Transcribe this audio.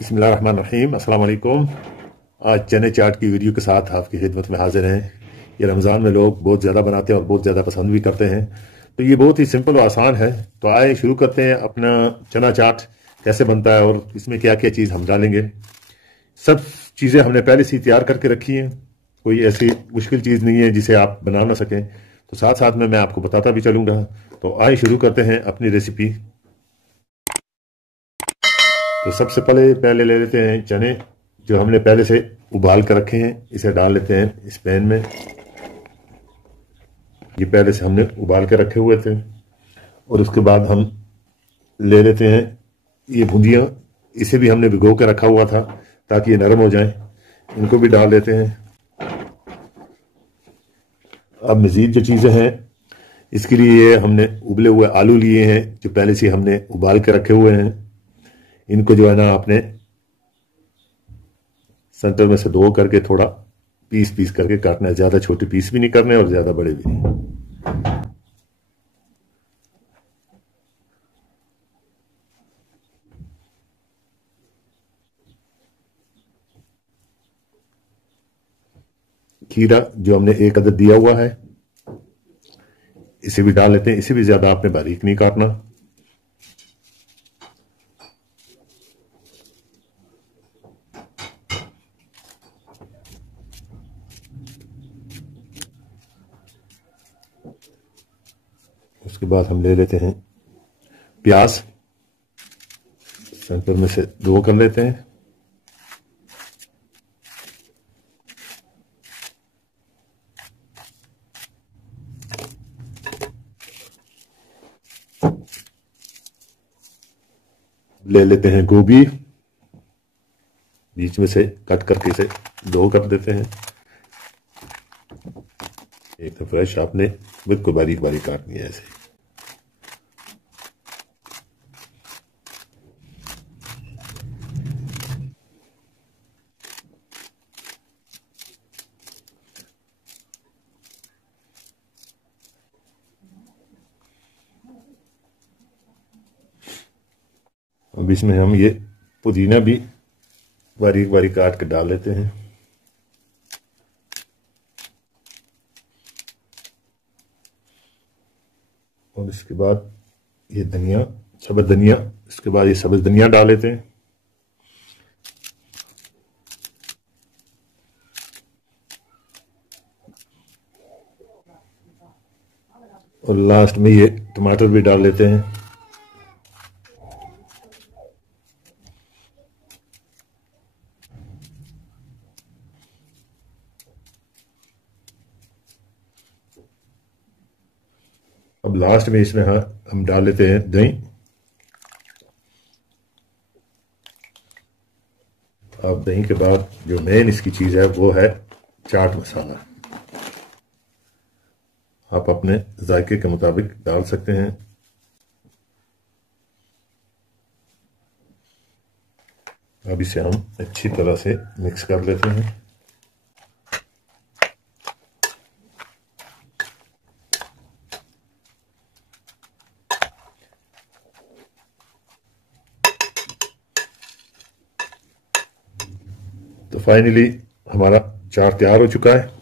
बिस्मिल्लाहिर्रहमानिर्रहीम। अस्सलाम वालेकुम। आज चने चाट की वीडियो के साथ आपकी खिदमत में हाजिर हैं। ये रमज़ान में लोग बहुत ज़्यादा बनाते हैं और बहुत ज़्यादा पसंद भी करते हैं। तो ये बहुत ही सिंपल और आसान है। तो आइए शुरू करते हैं। अपना चना चाट कैसे बनता है और इसमें क्या क्या चीज़ हम डालेंगे। सब चीज़ें हमने पहले से ही तैयार करके रखी हैं। कोई ऐसी मुश्किल चीज़ नहीं है जिसे आप बना ना सकें। तो साथ साथ में मैं आपको बताता भी चलूँगा। तो आइए शुरू करते हैं अपनी रेसिपी। तो सबसे पहले ले लेते हैं चने जो हमने पहले से उबाल कर रखे हैं। इसे डाल लेते हैं इस पैन में। ये पहले से हमने उबाल के रखे हुए थे। और उसके बाद हम ले लेते हैं ये भुंजियाँ। इसे भी हमने भिगो के रखा हुआ था ताकि ये नरम हो जाए। इनको भी डाल देते हैं। अब मज़ीद जो चीज़ें हैं इसके लिए हमने उबले हुए आलू लिए हैं जो पहले से हमने उबाल के रखे हुए हैं। इनको जो है ना आपने सेंटर में से दो करके थोड़ा पीस पीस करके काटना है। ज़्यादा छोटे पीस भी नहीं करने और ज़्यादा बड़े भी नहीं। खीरा जो हमने एक अदद दिया हुआ है इसे भी डाल लेते हैं। इसे भी ज़्यादा आपने बारीक नहीं काटना। उसके बाद हम ले लेते हैं प्याज। सेंटर में से दो कर लेते हैं। ले लेते हैं गोभी। बीच में से कट करके इसे दो कर देते हैं। एक तो फ्रेश आपने बिल्कुल बारीक बारीक काटनी है ऐसे। अब इसमें हम ये पुदीना भी बारीक बारीक काट के डाल लेते हैं। और इसके बाद ये धनिया, सब्ज़ धनिया, इसके बाद ये सब्ज़ धनिया डाल लेते हैं। और लास्ट में ये टमाटर भी डाल लेते हैं। अब लास्ट में इसमें हम डाल लेते हैं दही। अब दही के बाद जो मेन इसकी चीज़ है वो है चाट मसाला। आप अपने जायके के मुताबिक डाल सकते हैं। अब इसे हम अच्छी तरह से मिक्स कर लेते हैं। तो फाइनली हमारा चाट तैयार हो चुका है।